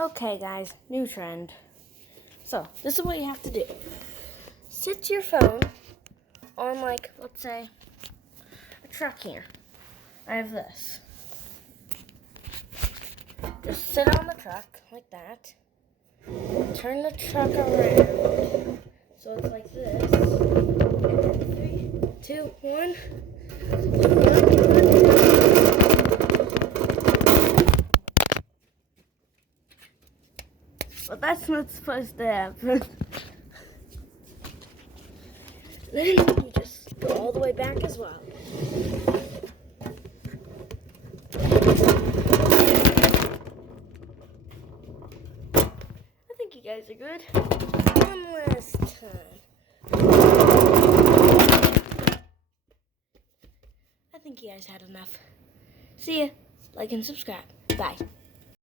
Okay, guys, new trend. So, this is what you have to do. Sit your phone on, like, let's say, a truck here. I have this. Just sit on the truck, like that. Turn the truck around. So it's like this. 3, 2, 1. But that's not supposed to happen. Then you just go all the way back as well. I think you guys are good. One last time. I think you guys had enough. See ya. Like and subscribe. Bye.